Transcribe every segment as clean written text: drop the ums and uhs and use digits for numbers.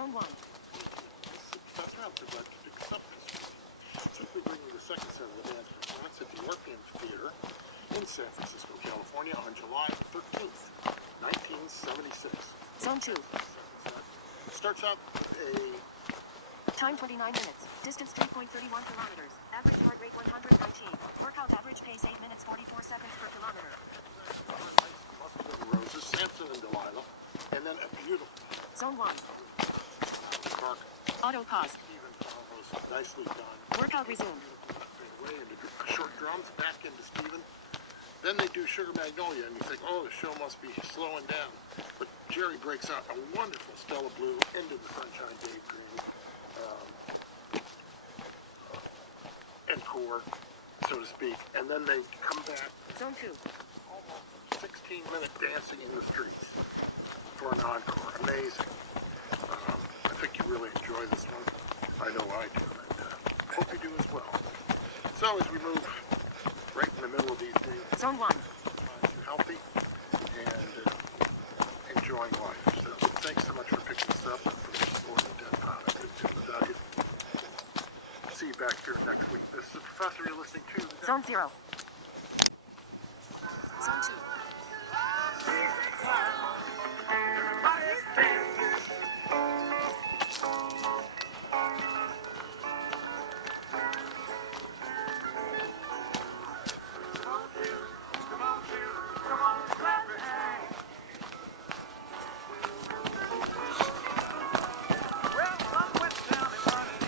Zone 1. Professor, I'm glad to accept this. Simply bringing the second set of the band's performance at the Orpheum Theater in San Francisco, California on July 13th, 1976. Zone 2. Starts out with a... Time 29 minutes. Distance 3.31 kilometers. Average heart rate 119. Workout average pace 8 minutes 44 seconds per kilometer. Roses, Samson and Delilah. And then a beautiful... Zone 1. Mark. Auto pause. Stephen follows. Nicely done. Workout resumed. Away into short drums, back into Stephen. Then they do Sugar Magnolia, and you think, oh, the show must be slowing down. But Jerry breaks out a wonderful Stella Blue into the Sunshine Dave Green encore, so to speak. And then they come back. Zone 2. Almost 16-minute dancing in the streets for an encore. Amazing. I think you really enjoy this one. I know I do, and hope you do as well. So as we move right in the middle of these days, Zone 1. you're healthy and enjoying life. So thanks so much for picking this up and for the support of Dead Pod. I couldn't do it without you. See you back here next week. This is the Professor you're listening to. Zone 0. Zone 2.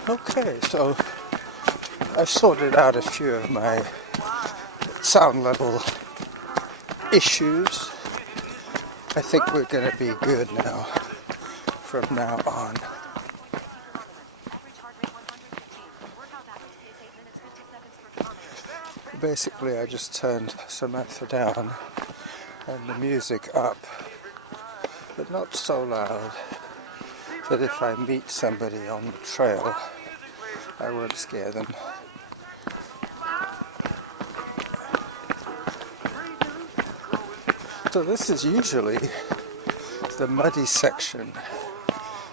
Okay, so I've sorted out a few of my sound level issues. I think we're going to be good now, from now on. Basically, I just turned Samantha down and the music up, but not so loud that if I meet somebody on the trail, I won't scare them. So this is usually the muddy section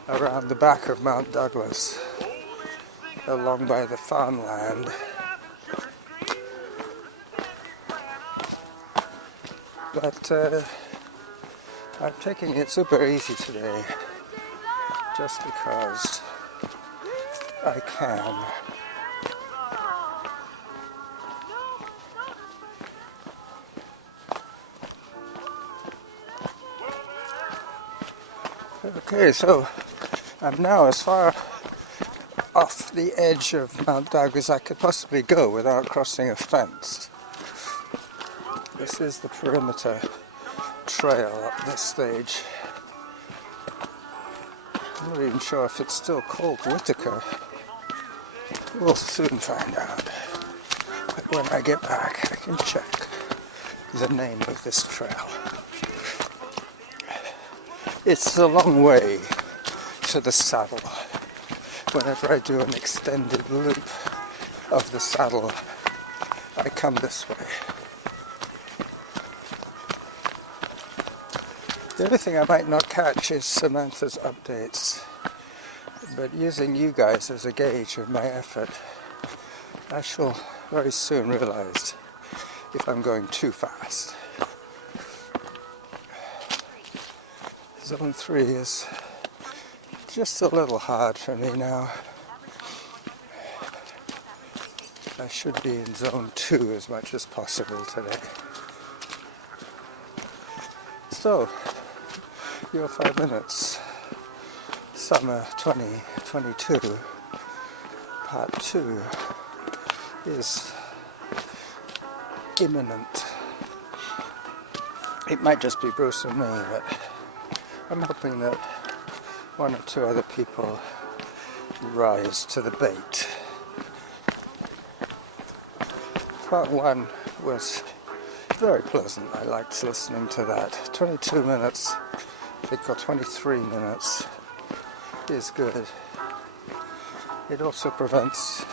around the back of Mount Douglas, along by the farmland. But I'm taking it super easy today, just because I can. Okay, so I'm now as far off the edge of Mount Douglas as I could possibly go without crossing a fence. This is the perimeter trail up this stage. I'm not even sure if it's still called Whitaker. We'll soon find out. But when I get back, I can check the name of this trail. It's a long way to the saddle. Whenever I do an extended loop of the saddle, I come this way. The other thing I might not catch is Samantha's updates, but using you guys as a gauge of my effort, I shall very soon realize if I'm going too fast. Zone 3 is just a little hard for me now. I should be in Zone 2 as much as possible today. So, your 5 minutes, Summer 2022, Part 2 is imminent. It might just be Bruce and me, but I'm hoping that one or two other people rise to the bait. Part 1 was very pleasant. I liked listening to that. 22 minutes, I think, or 23 minutes is good. It also prevents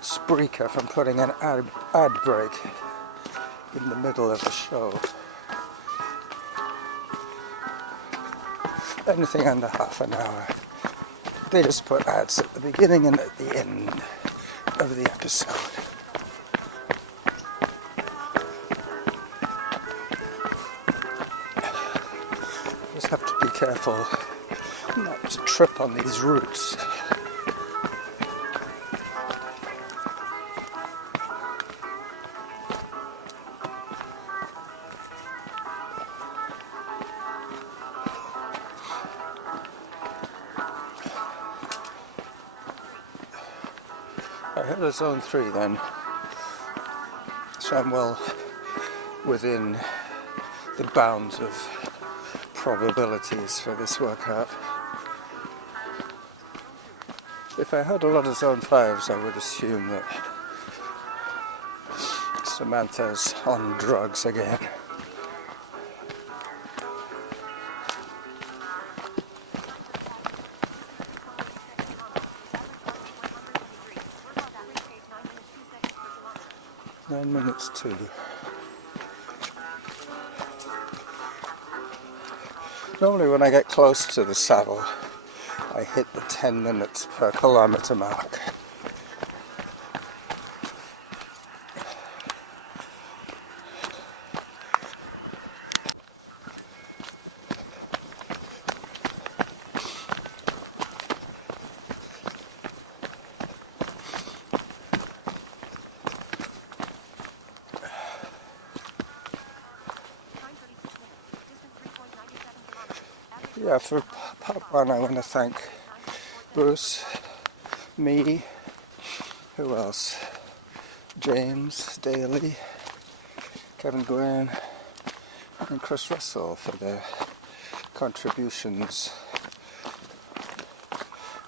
Spreaker from putting an ad break in the middle of the show. Anything under half an hour They just put ads at the beginning and at the end of the episode. Just have to be careful not to trip on these roots. I heard a zone 3 then, so I'm well within the bounds of probabilities for this workout. If I heard a lot of zone 5s, I would assume that Samantha's on drugs again. Minutes 2. Normally when I get close to the saddle, I hit the 10 minutes per kilometer mark. Yeah, for part 1 I want to thank Bruce, me, who else? James Daly, Kevin Gwynn, and Chris Russell for their contributions.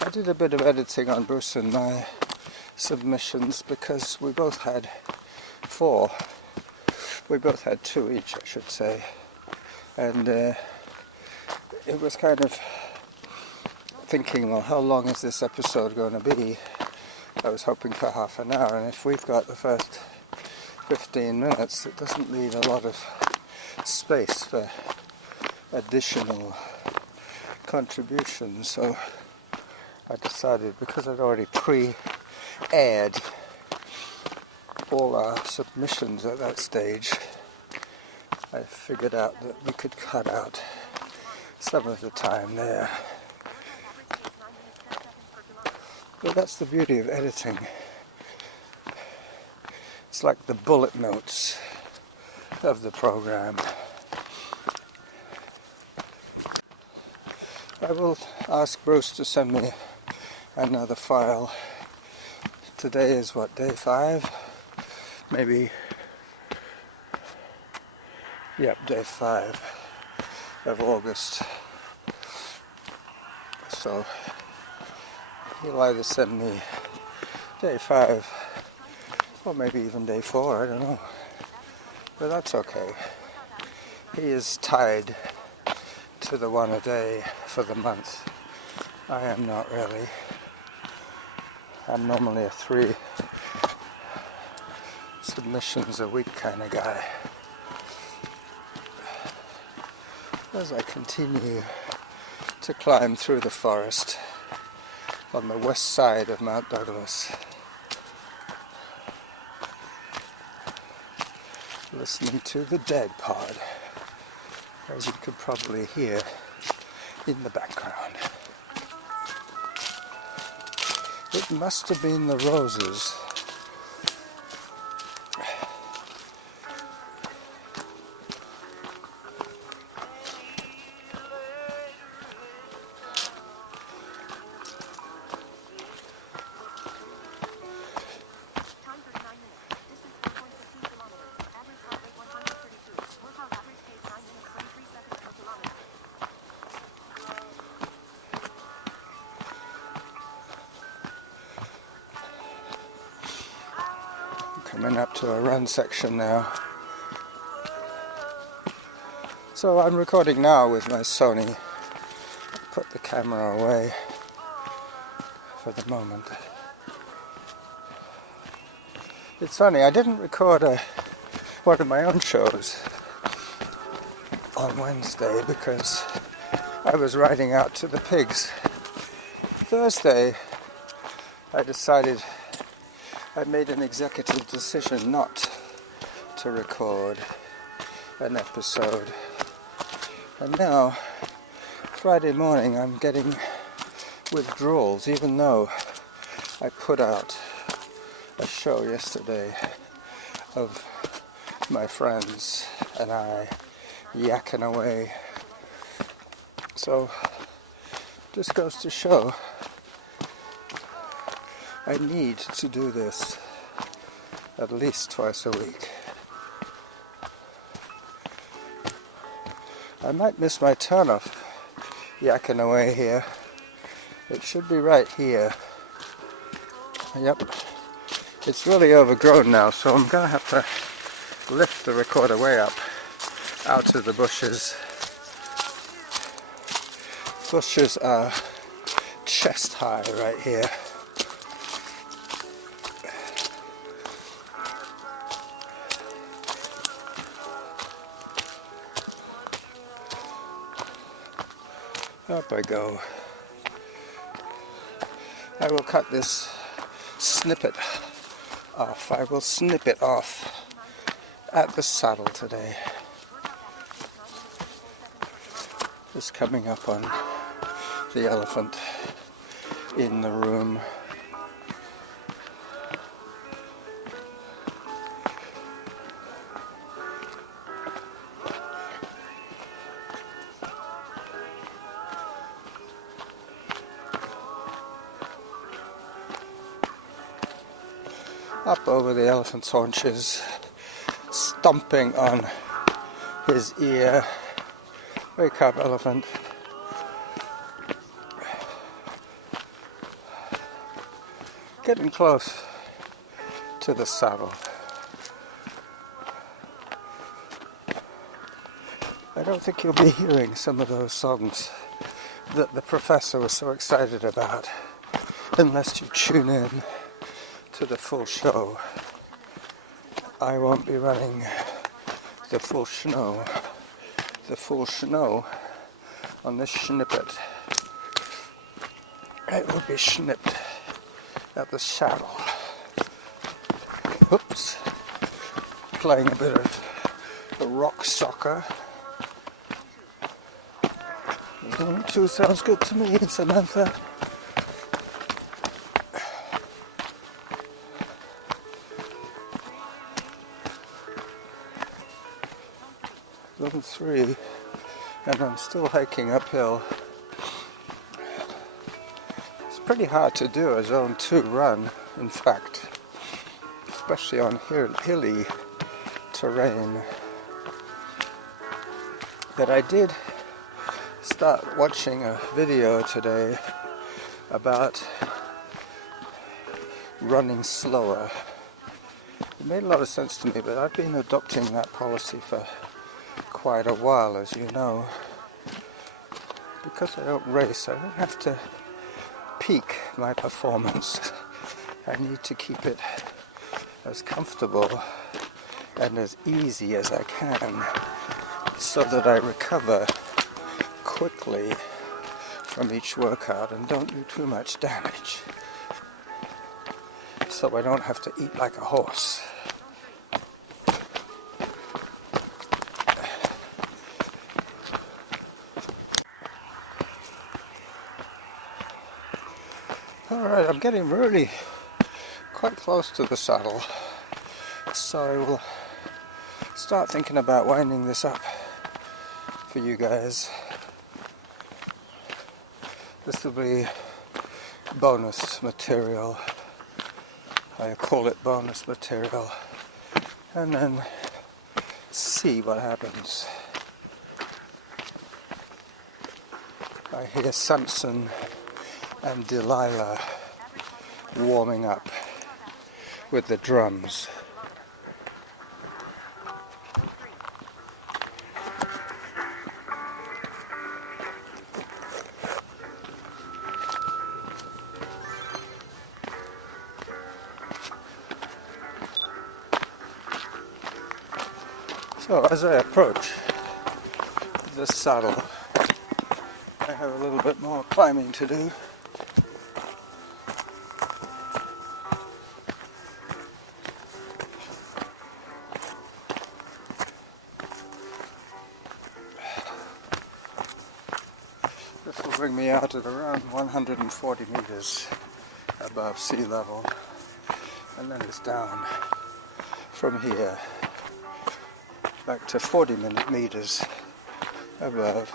I did a bit of editing on Bruce and my submissions because we both had 4. We both had 2 each, I should say. And it was kind of thinking, well, how long is this episode going to be? I was hoping for half an hour, and if we've got the first 15 minutes, it doesn't leave a lot of space for additional contributions. So I decided, because I'd already pre-aired all our submissions at that stage, I figured out that we could cut out some of the time there. But that's the beauty of editing. It's like the bullet notes of the program. I will ask Bruce to send me another file. Today is what, day 5? Maybe, yep, day 5 of August. So he'll either send me day 5 or maybe even day 4, I don't know. But that's okay. He is tied to the 1 a day for the month. I am not really. I'm normally a 3 submissions a week kind of guy. As I continue to climb through the forest on the west side of Mount Douglas, listening to the Dead Pod, as you could probably hear in the background. It must have been the roses. Coming up to a run section now. So I'm recording now with my Sony. Put the camera away for the moment. It's funny, I didn't record one of my own shows on Wednesday because I was riding out to the pigs Thursday, I made an executive decision not to record an episode. And now, Friday morning, I'm getting withdrawals, even though I put out a show yesterday of my friends and I yakking away. So, just goes to show I need to do this at least twice a week. I might miss my turn off yakking away here. It should be right here. Yep. It's really overgrown now, so I'm going to have to lift the recorder way up out of the bushes. Bushes are chest high right here. Up I go. I will cut this snippet off. I will snip it off at the saddle today. Just coming up on the elephant in the room. Up over the elephant's haunches, stomping on his ear. Wake up, elephant. Getting close to the saddle. I don't think you'll be hearing some of those songs that the professor was so excited about unless you tune in to the full show. I won't be running the full snow on this snippet. It will be snipped at the saddle. Oops. Playing a bit of rock soccer. 2 sounds good to me, Samantha. Level 3, and I'm still hiking uphill. It's pretty hard to do a zone 2 run, in fact, especially on hilly terrain. But I did start watching a video today about running slower. It made a lot of sense to me, but I've been adopting that policy for quite a while, as you know. Because I don't race, I don't have to peak my performance. I need to keep it as comfortable and as easy as I can so that I recover quickly from each workout and don't do too much damage, so I don't have to eat like a horse. Alright, I'm getting really quite close to the saddle, so I will start thinking about winding this up for you guys. This will be bonus material. I call it bonus material, and then see what happens. I hear Samson and Delilah warming up with the drums. So as I approach this saddle, I have a little bit more climbing to do. bring me out at around 140 meters above sea level, and then it's down from here back to 40 meters above.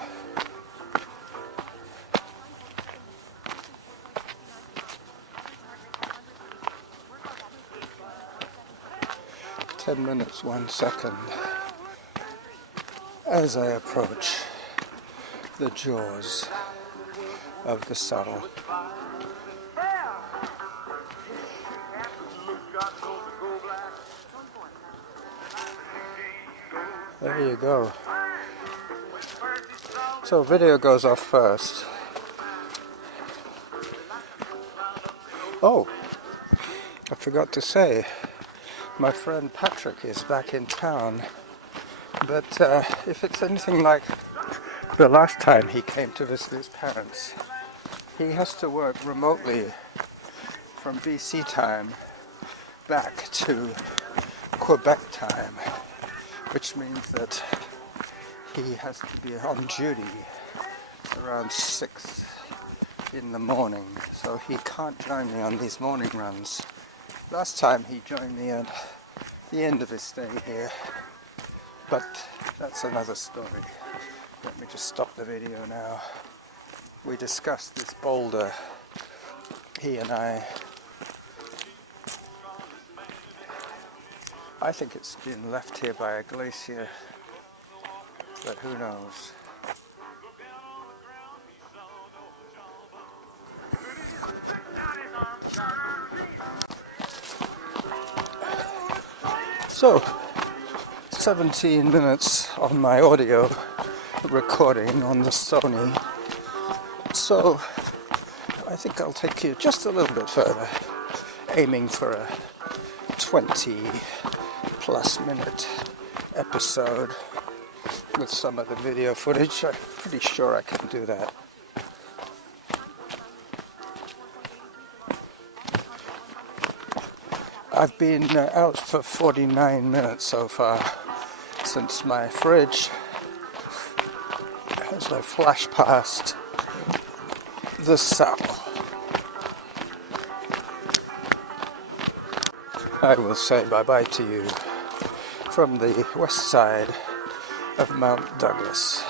"10 minutes, 1 second" as I approach the jaws of the saddle. There you go. So video goes off first. Oh, I forgot to say, my friend Patrick is back in town, but if it's anything like the last time he came to visit his parents, he has to work remotely from BC time back to Quebec time, which means that he has to be on duty around 6 in the morning, so he can't join me on these morning runs. Last time he joined me at the end of his stay here, but that's another story. Let me just stop the video now. We discussed this boulder, he and I. I think it's been left here by a glacier, but who knows. So, 17 minutes on my audio recording on the Sony. So, I think I'll take you just a little bit further, aiming for a 20+ minute episode with some of the video footage. I'm pretty sure I can do that. I've been out for 49 minutes so far since my fridge, as I flash past the saddle. I will say bye-bye to you from the west side of Mount Douglas.